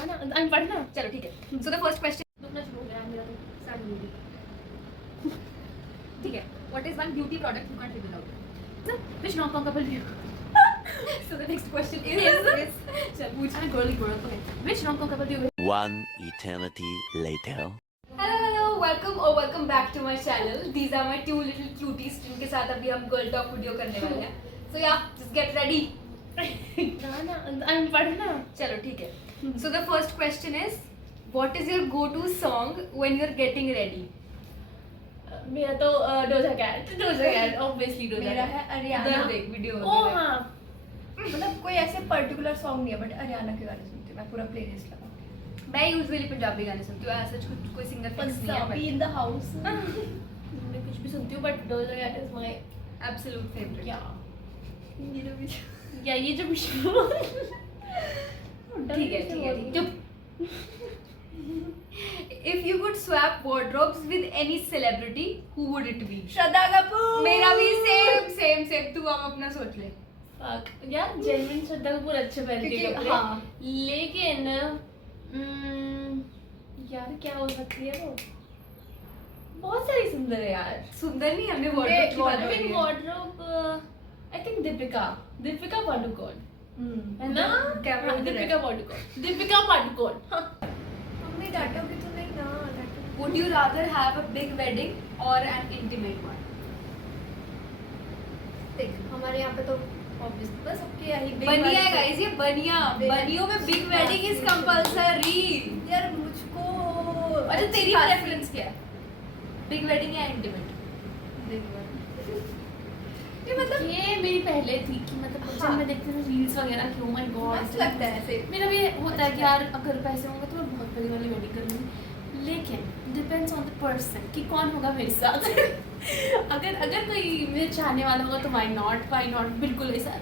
I'm पढ़ना चलो ठीक है. So the first question. दुखना शुरू हो गया मेरा तो स्टार्ट हो गई. ठीक है. What is one beauty product you can't live without? Which rom-com couple do you? So the next question is. चल पूछ. I'm a girly girl. Okay. Which rom-com couple do you wish? One eternity later. Hello, welcome back to my channel. These are my two little cuties जिनके साथ अभी हम girl talk video करने वाले हैं. So yeah, just get ready. I'm पढ़ना. चलो ठीक है. So the first question is, what is your go-to song when you're getting ready? मेरा तो Doja Cat obviously Doja मेरा Cat. है अरियाना. देख वीडियो. ओ हाँ. मतलब कोई ऐसे पर्टिकुलर सॉन्ग नहीं है बट अरियाना के गाने सुनती हूँ मैं. पूरा प्लेलिस्ट लगा. मैं यूजुअली पंजाबी गाने सुनती हूँ. ऐसा कुछ कोई सिंगर फिक्स नहीं है. Punjabi in the house. मैं कुछ भी सुनती हूँ but Doja Cat is my Absolute favorite. क्या. ये जो भी या ये जो ठीक है. चुप. If you could swap wardrobes with any celebrity, who would it be? Shraddha Kapoor. मेरा भी सेम. तू अब अपना सोच ले. Fuck. यार जेन्युइन श्रद्धा कपूर अच्छे पहनती है क्योंकि कपड़े. हाँ. लेकिन यार क्या हो सकती है वो. बहुत सारी सुंदर है यार. सुंदर नहीं हमें wardrobe की बात हो रही है. wardrobe I think Deepika Padukone है ना. क्या हाँ, बोल रहे हैं? दीपिका पादुकोण. मम्मी डांटोगी तो नहीं ना. डांटोगी. Would you rather have a big wedding or an intimate one? देख हमारे यहाँ पे तो ऑब्वियस बस सबके यही big बनिया है wedding गाइस, ये बनिया. Big बनियों में big wedding. Wedding is compulsory. यार मुझको अच्छा तेरी खासी- प्रेफरेंस क्या है? बिग वेडिंग या इंटीमेट? Big wedding. ये मतलब ये मेरी पहले थी कि मतलब हाँ. जब मैं देखती हूँ रील्स वगैरह कि oh my god मस्त लगता है ऐसे. मेरा भी होता है कि यार अगर पैसे होंगे तो मैं बहुत बड़ी वाली वेडिंग करूँगी. लेकिन डिपेंड्स ऑन द पर्सन कि कौन होगा मेरे साथ. अगर कोई मेरे चाहने वाला होगा तो व्हाई नॉट बिल्कुल ऐसा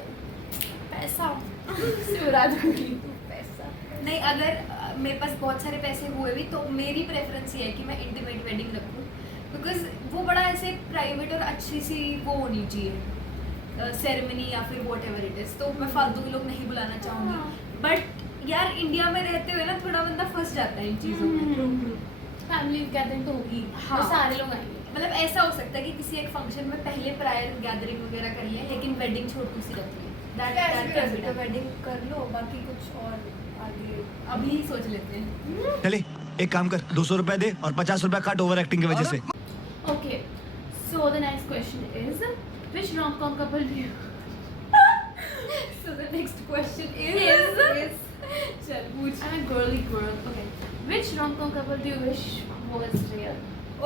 पैसा से उड़ा दूंगी. पैसा. नहीं, अगर मेरे पास बहुत सारे पैसे हुए भी तो मेरी प्रेफरेंस ये है कि मैं इंटीमेट वेडिंग रखूँ. बिकॉज वो बड़ा ऐसे प्राइवेट और अच्छी सी वो होनी चाहिए सेरेमनी या फिर वॉट एवर इट इज. तो मैं फालतू के लोग नहीं बुलाना चाहूँगी. बट यार इंडिया में रहते हुए ना थोड़ा बंदा फंस जाता है इन चीज़ों में. फैमिली गैदरिंग तो होगी. हाँ. तो सारे लोग आएंगे. मतलब ऐसा हो सकता है कि किसी एक फंक्शन में पहले प्रायर गैदरिंग वगैरह कर लें लेकिन वेडिंग छोटी सी रख लें. ऐसे भी कर सकते हो, दैट वेडिंग कर लो बाकी कुछ और आगे. अभी ही सोच लेते हैं. चले एक काम कर 200 रुपए दे और 50 रुपए काट ओवर एक्टिंग की वजह से. Okay, so the next question is, which rom-com couple do you? So the next question is चल पूछ. I'm a girly girl. Okay, which rom-com couple do you wish was real?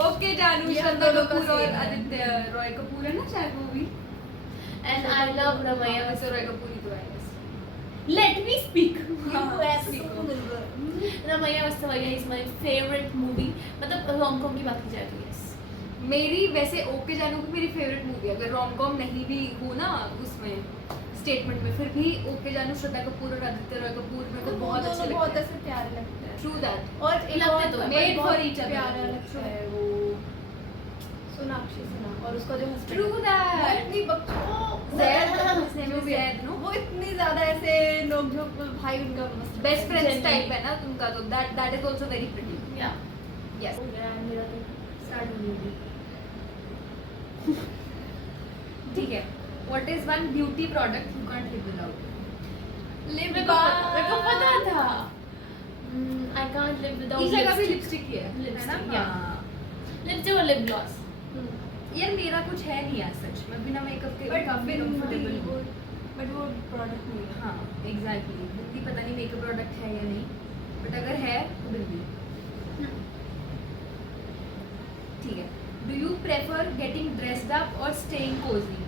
Okay जानू. ये हम श्रद्धा दोनों का कपूर और same है. आदित्य रॉय कपूर है ना शायद वो भी. And I love Ramaya. वैसे रॉय कपूर ही तो है. Let me speak. हाँ, Ramaya Vastavaya is my favorite movie. मतलब rom-com की बात की जाए तो yes. मेरी वैसे ओके जानू की मेरी फेवरेट मूवी है. अगर रोम कॉम नहीं भी हो ना उसमें स्टेटमेंट में फिर भी ओके जानू श्रद्धा कपूर और आदित्य रॉय कपूर मेरे को बहुत अच्छे बहुत लगते हैं. ऐसे प्यारे लगते हैं. True that. और एक लगते और तो हैं, made बहुत for each other. प्यारा लगता है वो सोनाक्षी सिन्हा और उसका जो husband ट्रू है, वो दैट. इतनी बकचोद जैद जो भी है, नो वो इतनी ज्यादा ऐसे नोक-झोंक भाई उनका मस्त बेस्ट फ्रेंड्स Genuine. टाइप है ना उनका. तो that is also very pretty. Yeah. Yes. हो गया मेरा तो start होने भी. ठीक है. What is one beauty product you can't live without? Lip मेरे को पता था. I can't live without Isha का भी lipstick. लिपस्टिक ही है Lipstick, ना. yeah. हाँ. Lipstick और lip gloss. यार मेरा कुछ है नहीं यार सच. मैं बिना मेकअप के काफी कंफर्टेबल हूँ. बट वो प्रोडक्ट नहीं है. हाँ एग्जैक्टली. बिल्कुल पता नहीं मेकअप प्रोडक्ट है या नहीं बट अगर है तो बिल्कुल. ठीक है. Do you prefer getting dressed up or staying cozy?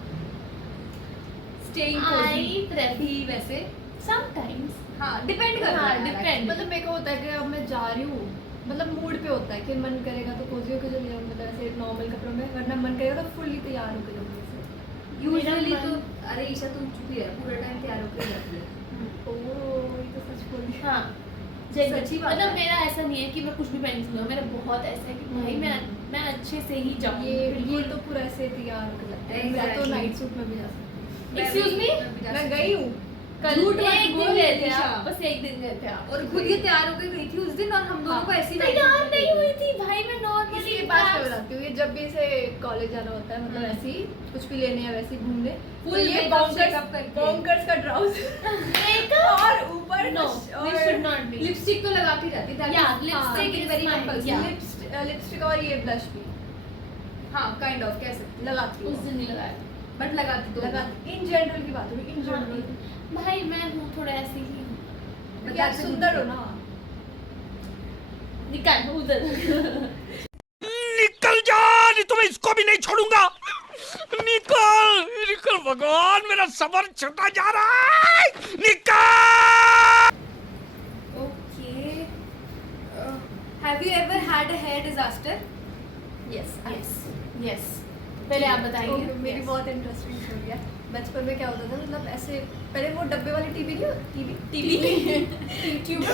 Staying I cozy prefer भी वैसे. sometimes. हाँ डिपेंड करता हाँ, है. depend. मतलब मेरे को होता है कि अब मैं जा रही हूँ मतलब मूड पे होता है कि मन करेगा तो कोजी होकर चली जाऊँ मतलब ऐसे नॉर्मल कपड़ों में. वरना मन करेगा तो फुल्ली तैयार होकर जाऊँ ऐसे. यूजुअली मेरा तो मन- अरे ईशा तुम चुप ही है. पूरा टाइम तैयार होकर जाती है. ओह ये तो सच बोल दिया. हाँ. सच्ची बात मतलब है. मेरा ऐसा नहीं है कि मैं कुछ भी पहन सकती हूँ. मेरा बहुत ऐसा है कि भाई मैं अच्छे से ही जाऊँ. ये तो पूरा ऐसे तैयार होकर जाता है. मैं तो Exactly. नाइट सूट में भी जा सकती हूँ. Excuse me? मैं गई हूँ कल झूठ मत एक दिन बोल गए थे ईशा। आप, बस एक दिन गए थे आप। और खुद ये तैयार होकर गई थी उस दिन और हम दोनों को ऐसी तैयार नहीं हुई थी भाई, मैं नॉर्मली इसके पास मैं बताती हूँ, ये जब भी इसे कॉलेज जाना होता है मतलब ऐसे ही कुछ भी लेने या वैसे ही घूमने, तो Full ये makeup checkup करके। बॉन्कर्स का ट्राउजर और ऊपर no we should not be. Lipstick तो लगा के जाती थी Yeah, lipstick lipstick is is very my- compulsory. yeah. Lipstick और ये ब्लश भी हाँ काइंड ऑफ कह सकते लगाती उस हूँ, दिन नहीं लगाया बट लगाती तो लगाती इन जनरल की बात है, इन जनरल भाई, मैं हूँ थोड़ा ऐसी ही। क्या सुंदर हो ना। निकाल उधर। निकल जा, नहीं तो मैं इसको भी नहीं छोड़ूंगा। निकल निकल, भगवान मेरा सबर छूटा जा रहा है। निकल। Okay have you ever had a hair disaster? Yes yes yes, पहले आप बताइए। मेरी Yes. बहुत इंटरेस्टिंग स्टोरी है। बचपन में क्या होता था, मतलब ऐसे पहले वो डब्बे वाली टीवी नहीं, टीवी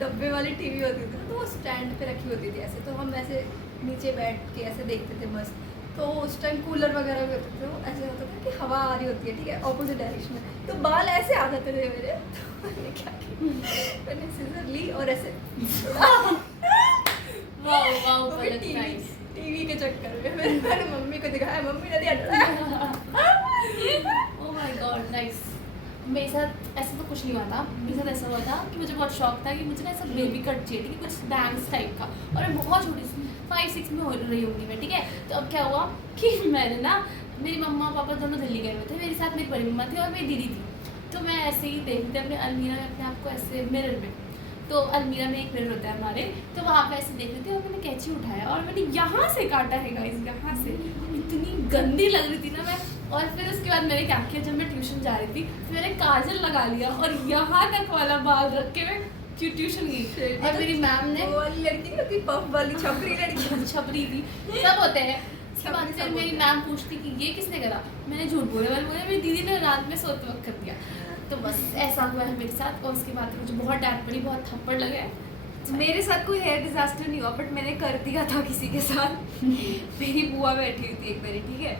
डब्बे वाली टीवी होती थी तो वो स्टैंड पे रखी होती थी ऐसे, तो हम ऐसे नीचे बैठ के ऐसे देखते थे मस्त। तो उस टाइम कूलर वगैरह भी होते थे, तो ऐसे होता था कि हवा आ रही होती है, ठीक है, ऑपोजिट डायरेक्शन में, तो बाल ऐसे आ जाते थे मेरे। तो मैंने क्या किया, मैंने सीजर ली और ऐसे वाओ वाओ, वो भी पलट नाइस। टीवी के चक्कर में मैंने मम्मी को दिखाया, मम्मी ने दिया। Oh my God, nice. मेरे साथ ऐसा तो कुछ नहीं हुआ था। मेरे साथ ऐसा हुआ था कि मुझे बहुत शौक था कि मुझे ना ऐसा बेबी कट चाहिए, ठीक है, कुछ बैंग्स टाइप का, और मैं बहुत छोटी सी 5-6 में हो रही होंगी मैं, ठीक है। तो अब क्या हुआ कि मैंने ना, मेरी मम्मा पापा दोनों दिल्ली गए हुए थे, मेरे साथ मेरी बड़ी मम्मा थी और मेरी दीदी थी। तो मैं ऐसे ही देखती थी अपने अलमीरा में अपने आप को ऐसे मिरर में, तो अलमीरा में एक मिरर होता है हमारे, तो वहाँ पे ऐसे देख रही थी और मैंने कैंची उठाया और मैंने यहाँ से काटा है गाइस, यहाँ से। इतनी गंदी लग रही थी ना मैं। और फिर उसके बाद मैंने क्या किया, जब मैं ट्यूशन जा रही थी तो मैंने काजल लगा लिया और यहाँ तक वाला बाल रख के मैं ट्यूशन गई। और मेरी मैम ने, वो वाली लड़की नहीं होती, पफ वाली छपरी लड़की। छपरी थी, सब होते हैं। उसके बाद फिर मेरी मैम पूछती कि ये किसने करा, मैंने झूठ बोले, मेरी दीदी ने रात में सोते वक्त कर दिया। तो बस ऐसा हुआ है मेरे साथ। और उसके बाद मुझे बहुत डांट पड़ी, बहुत थप्पड़ लगे। मेरे साथ कोई हेयर डिजास्टर नहीं हुआ, बट मैंने कर दिया था किसी के साथ। मेरी बुआ बैठी हुई थी एक मेरी, ठीक है,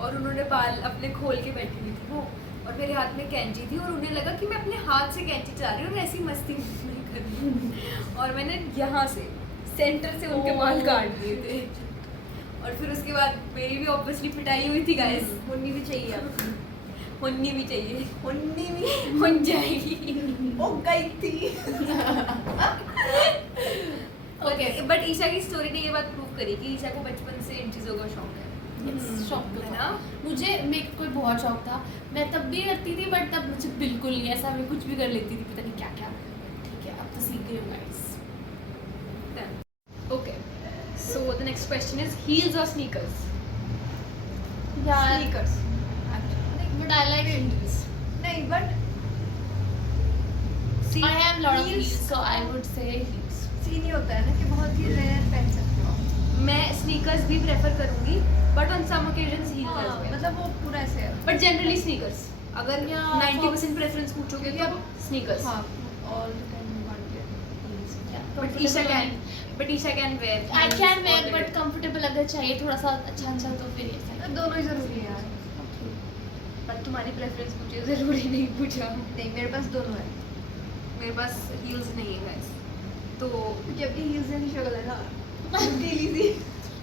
और उन्होंने बाल अपने खोल के बैठी हुई थी वो, और मेरे हाथ में कैंची थी और उन्हें लगा कि मैं अपने हाथ से कैंची चला रही हूँ और ऐसी मस्ती नहीं कर रही, और मैंने यहाँ से सेंटर से उनके बाल काट दिए थे। और फिर उसके बाद मेरी भी ऑब्वियसली पिटाई हुई थी गाइस। होनी भी चाहिए अब, होनी भी चाहिए, होनी भी हो जाएगी। हो गई थी। ओके, बट ईशा की स्टोरी ने ये बात प्रूव करी कि ईशा को बचपन से इन चीज़ों का शौक है। शौक तो है था ना? मुझे, मेरे को बहुत शौक था, मैं तब भी करती थी, बट तब मुझे बिल्कुल नहीं ऐसा, मैं कुछ भी कर लेती थी, पता नहीं क्या क्या। ठीक है, अब तो सीख गई हूँ guys. Okay. So the next question is heels or sneakers? यार, Sneakers. But I like heels. नहीं but I have lot of heels heels, so I would say heels. Scene ही होता है ना कि बहुत ही रेयर पहन सकते हो। मैं sneakers भी prefer करूंगी, but on some occasions heels as हाँ, well. मतलब वो पूरा ऐसे है। But generally sneakers. अगर Yeah, 90% preference पूछोगे तो sneakers. हाँ, all the time you want it. heels. But Isha can. But Isha can wear. I heels can wear, all the but time. comfortable अगर चाहिए थोड़ा सा अच्छा तो फिर ऐसा ही। दोनों ही जरूरी है यार। But तुम्हारी preference पूछी जरूरी नहीं पूछा। नहीं, मेरे पास दोनों है, मेरे पास heels नहीं है guys. तो क्योंकि अपनी heels जैसी शक्ल है ना, ढीली सी।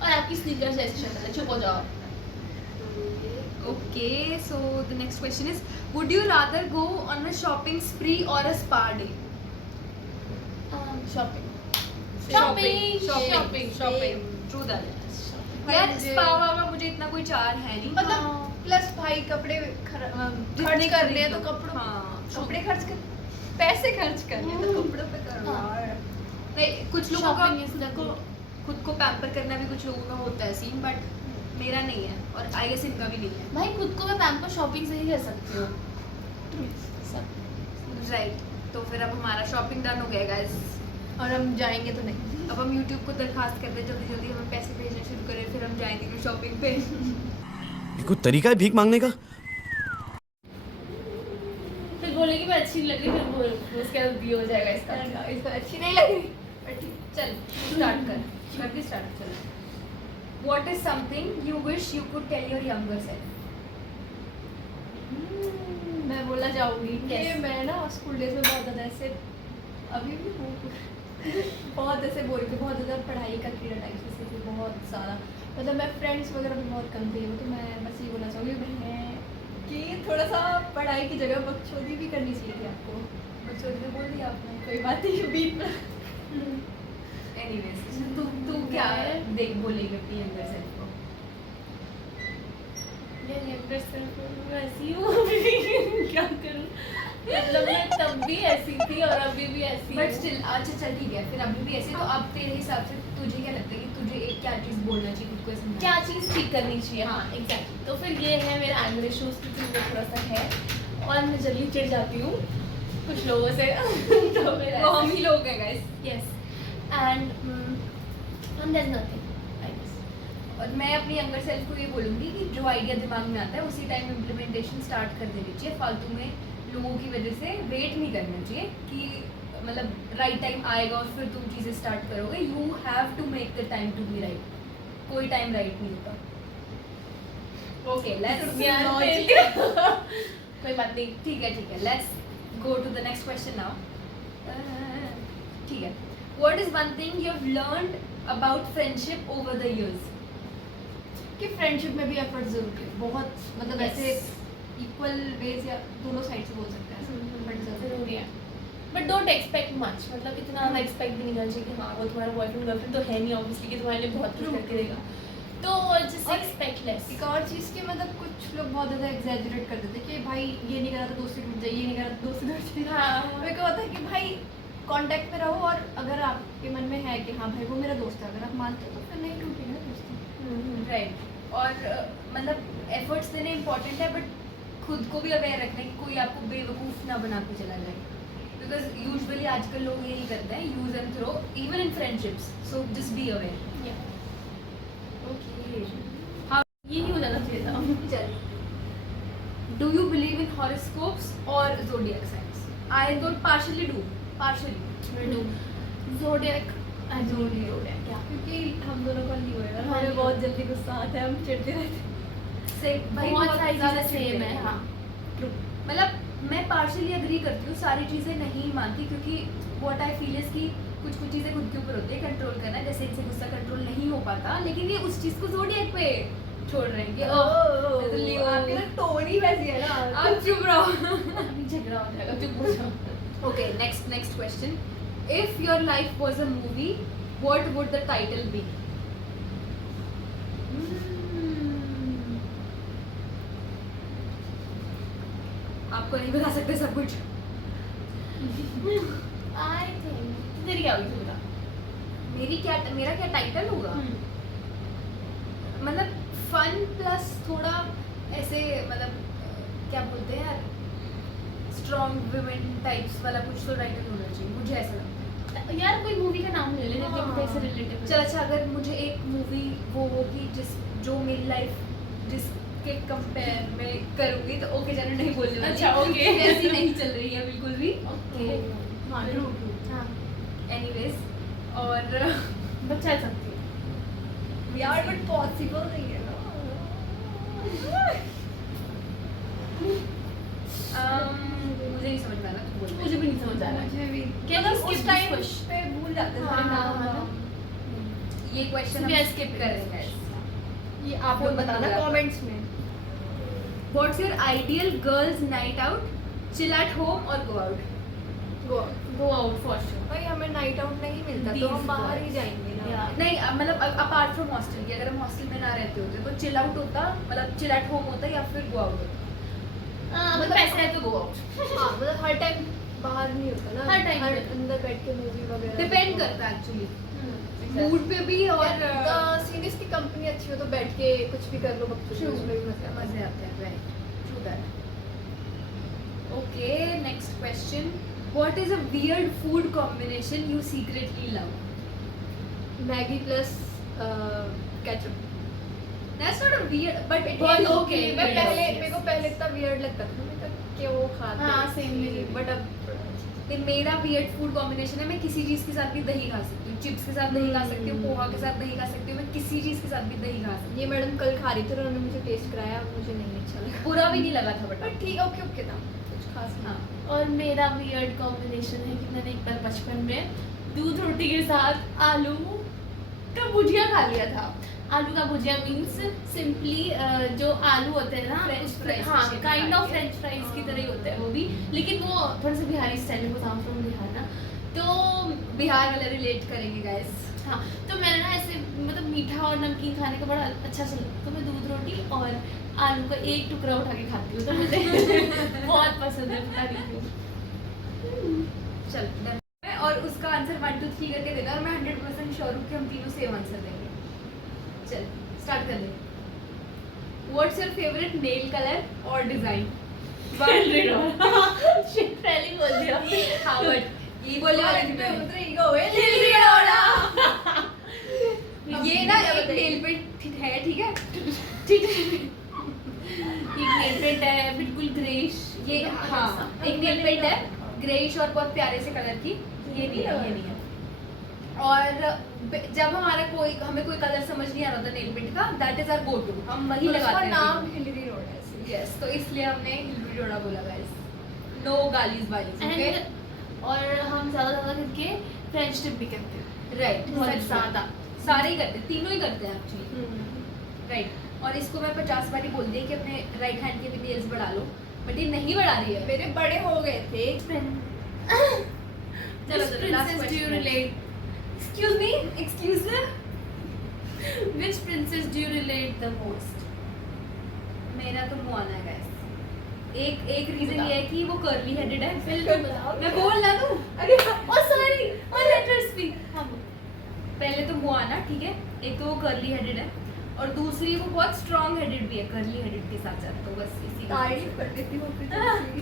और आपकी स्नीकर्स ऐसी शक्ल है, चुप हो जाओ। okay, so the next question is, would you rather go on a shopping spree or a spa day? Shopping Shopping. True that. भाई यार मुझे- स्पा वाला मुझे इतना कोई चार है नहीं। मतलब प्लस भाई कपड़े खर्च जितने करने हैं तो खरीदो। कपड़ों, हाँ, कपड़े खर्च कर, पैसे खर्च करने हैं तो कपड़ों पे करो हाँ। यार। नहीं, कुछ लोगों का Shopping is the खुद को पैम्पर करना भी कुछ लोगों का होता है सीन, बट मेरा नहीं है और आई गेस इनका भी नहीं है। भाई खुद को मैं पैम्पर शॉपिंग से ही कर सकती हूँ। राइट, तो फिर अब हमारा शॉपिंग डन हो गया गाइस। और हम जाएंगे तो नहीं। अब हम YouTube को दरखास्त कर दे जल्दी जल्दी हमें पैसे भेजना शुरू करें, फिर हम जाएंगे शॉपिंग पे। कोई तरीका है भीख मांगने का? फिर बोलेगी मैं अच्छी नहीं लग रही, फिर बोल उसके बाद भी हो जाएगा इसका। इसको अच्छी नहीं लग रही, पर ठीक, चल स्टार्ट कर भी स्टार्ट चल। What is something you wish you could tell your younger self? मैं बोलना चाहूँगी कि Yes. मैं ना स्कूल डेज में बहुत ज़्यादा ऐसे अभी भी हूँ बहुत ऐसे बोल के बहुत ज़्यादा पढ़ाई का कीड़ा टाइप से थी, बहुत ज़्यादा मतलब मैं फ्रेंड्स वगैरह भी बहुत कम थी, तो मैं बस ये बोलना चाहूँगी मैं कि थोड़ा सा पढ़ाई की जगह बकचोदी भी करनी चाहिए थी आपको। बकचोदी तो बोल दिया आपने। कोई बात नहीं बीच में एनीवेज तू क्या देख बोलेगी अपनी यंगर सेल्फ को? यार यंगर सेल्फ में ऐसी हूँ क्या करूँ, मतलब मैं तब भी ऐसी थी और अभी भी ऐसी बट हूँ। स्टिल अच्छा चल ठीक है, फिर अभी भी ऐसे तो अब तेरे हिसाब से तुझे क्या लगता है कि तुझे एक क्या चीज़ बोलना चाहिए खुद को समझाना? क्या चीज़ ठीक करनी चाहिए, हाँ एग्जैक्टली। तो फिर ये है मेरा एंगर इशूज़, क्योंकि वो थोड़ा सा है और मैं जल्दी चिढ़ जाती हूँ कुछ लोगों से तो मेरा वो हम ही लोग हैं guys. Yes and there nothing I guess. और मैं अपनी यंगर सेल्फ को ये बोलूँगी कि जो आइडिया दिमाग में आता है उसी टाइम इम्प्लीमेंटेशन स्टार्ट कर देनी चाहिए। फालतू में लोगों की वजह से वेट नहीं करना चाहिए कि मतलब राइट टाइम आएगा और फिर तुम चीज़ें स्टार्ट करोगे। You have to make the time to be right. कोई टाइम राइट नहीं होता। ओके लेट्स कोई बात नहीं। ठीक है let's go to the next question now. ठीक है, what is one thing you have learned about friendship over the years? कि फ्रेंडशिप में भी एफर्ट जरूरी है बहुत, मतलब Yes. ऐसे इक्वल वेज या दोनों साइड से बोल सकते हैं बट जरूरी जरूरी है, बट डोंट एक्सपेक्ट मच, मतलब इतना ज़्यादा एक्सपेक्ट भी नहीं करना चाहिए कि हाँ वो तुम्हारा बॉयफ्रेंड गर्लफ्रेंड तो है नहीं ऑब्वियसली कि तुम्हारे लिए बहुत कुछ करके देगा, तो जस्ट और एक्सपेक्ट लेस। एक और चीज़ की मतलब कुछ लोग बहुत ज़्यादा एग्जैजरेट कर देते हैं कि भाई ये नहीं करा तो दोस्ती टूट जाए, ये नहीं करा तो दोस्ती टूट जाए। हाँ मेरे को होता है कि भाई कांटेक्ट में रहो और अगर आपके मन में है कि हाँ भाई वो मेरा दोस्त है, अगर आप मानते हो तो फिर नहीं टूटेगा ना दोस्ती। राइट। और मतलब एफर्ट्स देने इम्पॉर्टेंट है, बट खुद को भी अवेयर रखना है कि कोई आपको बेवकूफ़ ना बना के चला जाए। बिकॉज यूजुअली आजकल लोग यही करते हैं, use and throw even in friendships. So just be aware. Okay, ये ही हो जाना चाहिए था। चल, do you believe in horoscopes और zodiac science? I don't partially do, partially zodiac zodiac क्या? क्योंकि हम दोनों का लियो है और हाँ, हमें लियो। बहुत जल्दी गुस्सा आता है, हम चिढ़ते रहते हैं। से भाई बहुत सारी ज़्यादा चीज़ें सेम है। हाँ मतलब मैं पार्शियली अग्री करती हूँ, सारी चीज़ें नहीं मानती, क्योंकि व्हाट आई फील इज कि कुछ चीज़ें खुद के ऊपर होती है कंट्रोल करना। जैसे इनसे गुस्सा कंट्रोल नहीं हो पाता, लेकिन ये उस चीज़ को ज़ोडिएक पे छोड़ रहे हैं कि मैं तो लियो। आपकी तो टोन ही वैसी है ना। आप चुप रहो। अभी झगड़ा हो जाएगा, चुप हो जाओ। Okay, next question. If your life was a movie, what would the title be? आपको नहीं बता सकते सब कुछ। आई थिंक तेरी क्या होगी, तू बता। मेरा क्या टाइटल होगा? मतलब फन प्लस थोड़ा ऐसे, मतलब क्या बोलते हैं यार, स्ट्रॉन्ग वुमेन टाइप्स वाला कुछ तो टाइटल होना चाहिए, मुझे ऐसा लगता है। यार कोई मूवी का नाम ले ले जब हाँ। कैसे रिलेटेड। चल अच्छा, अगर मुझे एक मूवी वो होगी जो मेरी लाइफ जिसके कंपेयर में करूँगी, तो ओके चलो नहीं बोलने वाली। अच्छा, okay। क्योंकि ऐसी नहीं चल रही है बिल्कुल भी। ओके हाँ ट्रू ट्रू। हाँ एनीवेज, और बट चल सकती है। यार बट पॉसिबल नहीं है ना। मुझे नहीं समझ में आ रहा, तू बोल। मुझे भी नहीं समझ आ रहा है। मुझे भी Can मतलब you skip उस this टाइम question? पे भूल जाते हैं हाँ, सारे हाँ, नाम हाँ। वाम। ये क्वेश्चन We हम are स्किप skipping कर this रहे हैं। ये आप लोग बताना कमेंट्स में। What's your ideal girls night out? Chill at home or go out? Go out for sure. भाई हमें नाइट आउट नहीं मिलता तो These हम बाहर ही girls. जाएंगे ना। Yeah. नहीं मतलब अपार्ट फ्रॉम हॉस्टल की, अगर हम हॉस्टल में ना रहते होते तो चिल आउट होता, मतलब चिल एट होम होता, या फिर गो आउट होता? मतलब पैसे है तो गो आउट। हाँ मतलब हर टाइम बाहर नहीं होता ना, हर time पे। अंदर बैठ के मूवी वगैरह डिपेंड करता है एक्चुअली मूड पे भी। और सीरीज की कंपनी अच्छी हो तो बैठ के कुछ भी कर लो, बकचोदी True. उसमें भी मजा मजे आते हैं, right, true that. Okay, next question. What is a weird food combination you secretly love? Maggi plus ketchup. That's not a weird, but it बहुत इज okay, ओके। but पहले yes, मेरे को yes, पहले इतना वियर्ड लगता था, मैं कहा कि वो खाते हाँ, हैं, same मेरे भी। बट अब मेरा वियर्ड फूड कॉम्बिनेशन है, मैं किसी चीज़ के साथ भी दही खा सकती हूँ। चिप्स के साथ दही खा सकती हूँ, पोहा के साथ दही खा सकती हूँ, मैं किसी चीज़ के साथ भी दही खा सकती ये मैडम कल खा रही थी और उन्होंने मुझे टेस्ट कराया, मुझे नहीं अच्छा लगा। हूँ। बुरा भी नहीं लगा था, बट बट ठीक, ओके ओके था। खास हाँ और मेरा वियर्ड कॉम्बिनेशन है कि मैंने एक बार बचपन में दूध रोटी के साथ आलू का भुजिया खा लिया था। आलू का भुजिया मीन्स सिंपली जो आलू होते हैं ना French fries हाँ की shape काइंड में ऑफ काट के। फ्रेंच फ्राइज की तरह ही होता है वो भी, लेकिन वो थोड़ा सा बिहारी स्टाइल में, बताऊँ फ्रॉम बिहार ना, तो बिहार वाले रिलेट करेंगे गाइस। हाँ तो मैंने ना ऐसे मतलब मीठा और नमकीन खाने का बड़ा अच्छा सा लगता, तो मैं दूध रोटी और आलू का एक टुकड़ा उठा के खाती हूँ, तो मुझे बहुत पसंद है, पता नहीं क्यों। चल डन। और उसका आंसर 1 2 3 करके देना और मैं 100% श्योर हूँ कि हम तीनों सेम आंसर देंगे। चल स्टार्ट कर ले। What's your favourite nail colour और डिजाइन? Shit, पहले ही बोल दिया। हाँ बट ये बोलने वाली थी मैं। ईगो है ये ना एक नेल पेंट है, ठीक है? एक नेल पेंट है बिल्कुल ग्रेश, ये हाँ एक नेल पेंट है ग्रेइश और बहुत प्यारे से कलर की। ये नहीं है, ये नहीं है। और जब हमें कोई कलर समझ नहीं आ रहा था नेल पेंट का, that is our go to, हम वही लगाते हैं। नाम हिलरी रोड है इसलिए। यस, तो इसलिए हमने हिलरी रोड़ा बोला गाइस। नो गालीज वालीज, ओके? एंड और हम ज़्यादा करके फ्रेंच टिप भी करते हैं, राइट, बहुत ज़्यादा। सारे ही करते हैं, तीनों ही करते हैं एक्चुअली। राइट, और इसको मैं 50 बार ही बोल दी कि अपने राइट हैंड के भी नेल्स बढ़ा लो, बट ये नहीं बढ़ा रही है। मेरे बड़े हो गए थे। चलो Which चलो last princess do you question. relate? Excuse me, excuse me. Which princess do you relate the most? मेरा तो मोआना है गाइस। एक रीजन ये है कि वो कर्ली हेडेड है। पहले तुम बताओ। मैं बोल ना दूं। अरे Oh sorry, my letters भी। हाँ बोल। पहले तो मोआना, ठीक है? एक तो वो कर्ली हेडेड है और दूसरी वो बहुत स्ट्रॉन्ग हेडेड भी है कर्ली हेडेड के साथ साथ, तो बस इसी का तारीफ कर देती हूँ अपनी तरफ से।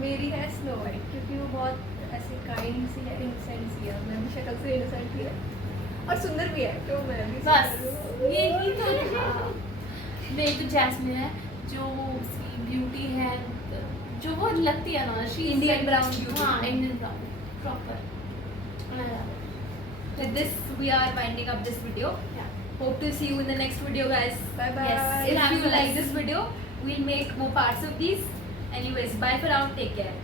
मेरी है स्नो वाइट, क्योंकि वो बहुत ऐसे काइंड सी है, इनोसेंट सी है। मैं भी शक्ल से इनोसेंट ही है और सुंदर भी है, तो मैं भी बस सुंदर हूँ। यही तो था। मेरी तो जैस्मिन है, जो उसकी ब्यूटी है, जो वो लगती है ना, शी Indian brown beauty. हाँ Indian brown proper. With this, we are winding up this video. Hope to see you in the next video, guys. Bye bye. Yes. If you like this video, we'll make more parts of these. Anyways, bye for now. Take care.